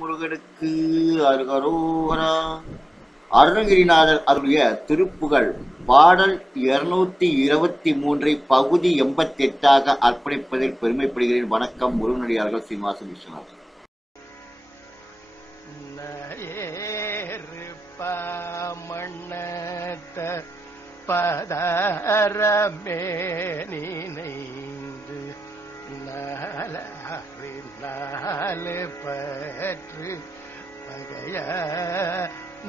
முருகனுக்கு அருகரோகரா அருணகிரிநாதர் அருளிய திருப்புகழ் பாடல் இருநூத்தி இருபத்தி மூன்றை பகுதி எண்பத்தி எட்டாக அர்ப்பணிப்பதில் பெருமைப்படுகிறேன். வணக்கம் முருகனடியார்கள் சீனிவாச விஸ்வநாதன் நயேறு மண்ணத்த பதரமே நினைந்து நாலு பற்று பகையான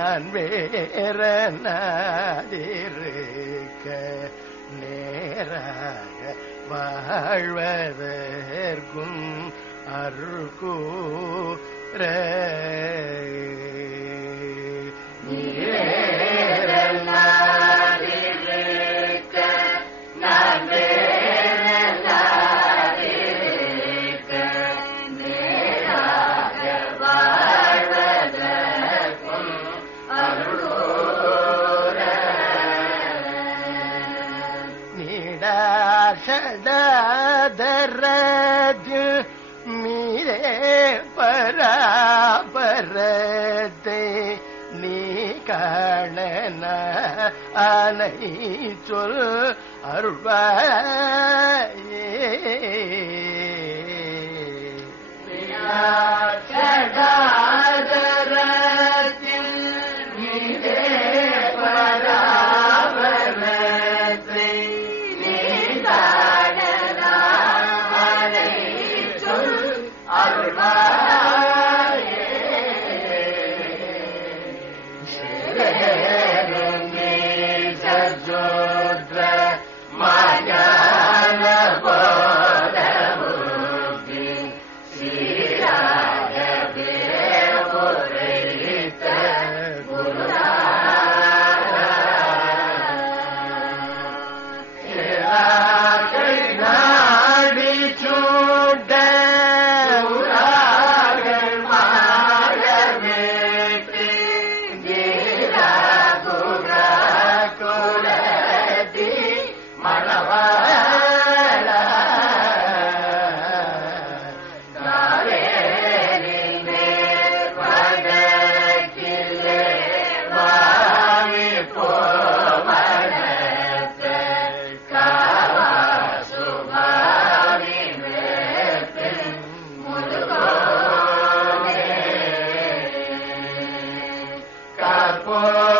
நான் வேற வேறனாதிருக்க நேராக வாழ்வதற்கும் அருகூர நீடாஷடரது மீரே பராபரத்தை நீ காணன அனை சொல் அருள்வாய். Quran.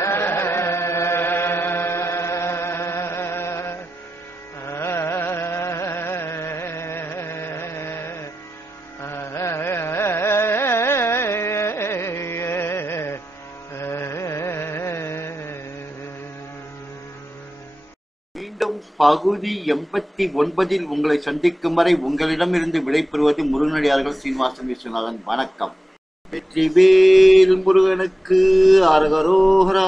பகுதி எண்பத்தி ஒன்பதில் உங்களை சந்திக்கும் வரை உங்களிடமிருந்து விடைபெறுவது முருகனடியார்கள் சீனிவாசன் விஸ்வநாதன். வணக்கம். வெற்றிவேல் முருகனுக்கு அரகரோகரா